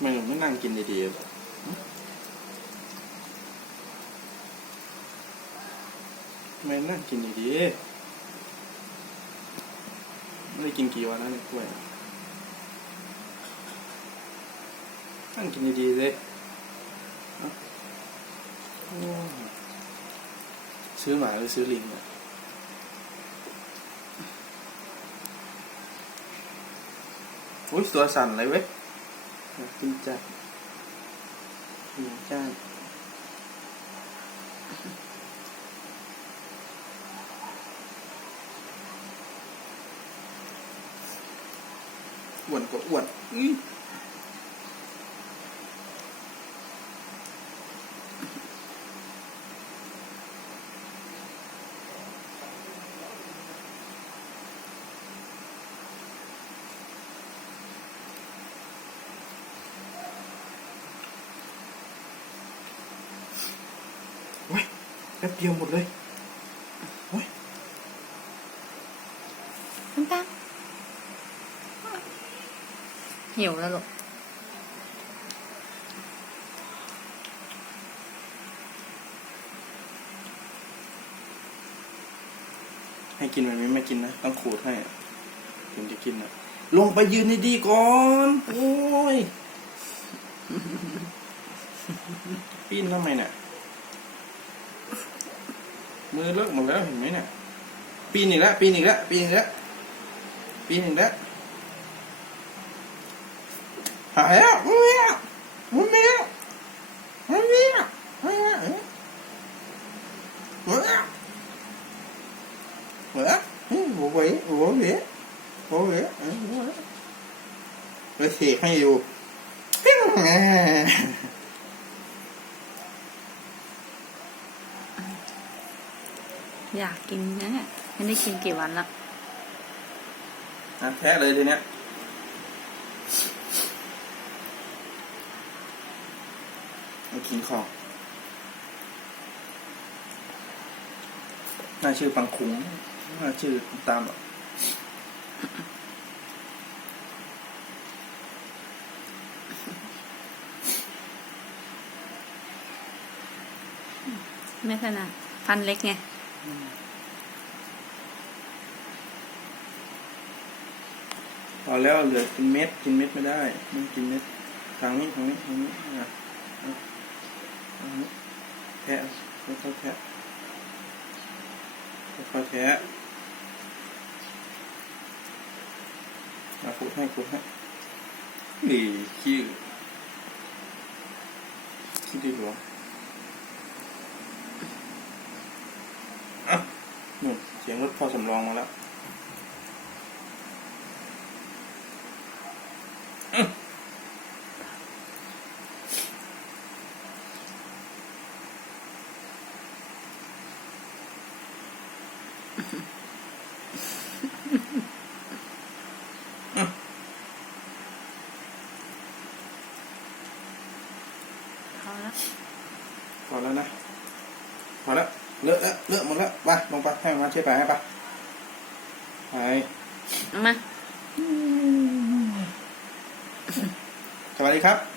ไม่หนูไม่นั่งกินดีๆหรอไม่นั่งกินดีๆไม่ได้กินกี่วันแล้วเนี่ยกล้วยนั่งกินดีๆเลยซื้อหมาหรือซื้อลิงเนี่ยอุ้ยตัวสั่นเลยเว้ยกินจัดกินจัดอ้วนก็อ้วนเว้ยแป๊บเดียวหมดเลยเว้ยน้ำตาลหิวแล้วลูกให้กินมันไม่กินนะต้องขูดให้ถึงจะกินนะลงไปยืนดีๆก่อนโอ้ยปีนทำไมเนี่ยมือเลอะหมดแล้วเห็นไหมเนี่ยปีนอีกแล้วปีนอีกแล้วปีนอีกแล้วปีนอีกแล้วหายแล้วมันไม่แล้วมันไม่แล้วมันไม่แล้วหัวหัวไปหัวเบี้ยหัวเบี้ยเลยเสกให้อยู่อยากกินนะเนี่ยไม่ได้กินกี่วันละแพ้เลยทีเนี้ยมากินของน่าชื่อปังคุงน่าชื่อตามแบบไม่ขนาดฟันเล็กไงพอแล้วเหลือกินเม็ดไม่ได้ไม่กินเม็ดทางนี้นะแทะค่อยๆแทะค่อยๆแทะมาขูดให้นี่ขี้ดีหรอนู่นเสียงรถพ่อสำรองมาแล้วพอแล้วนะพอแล้วเลอะหมดแล้วไปลงไปให้มาเช็ดไปให้ปะไปมาสวัสดีครับ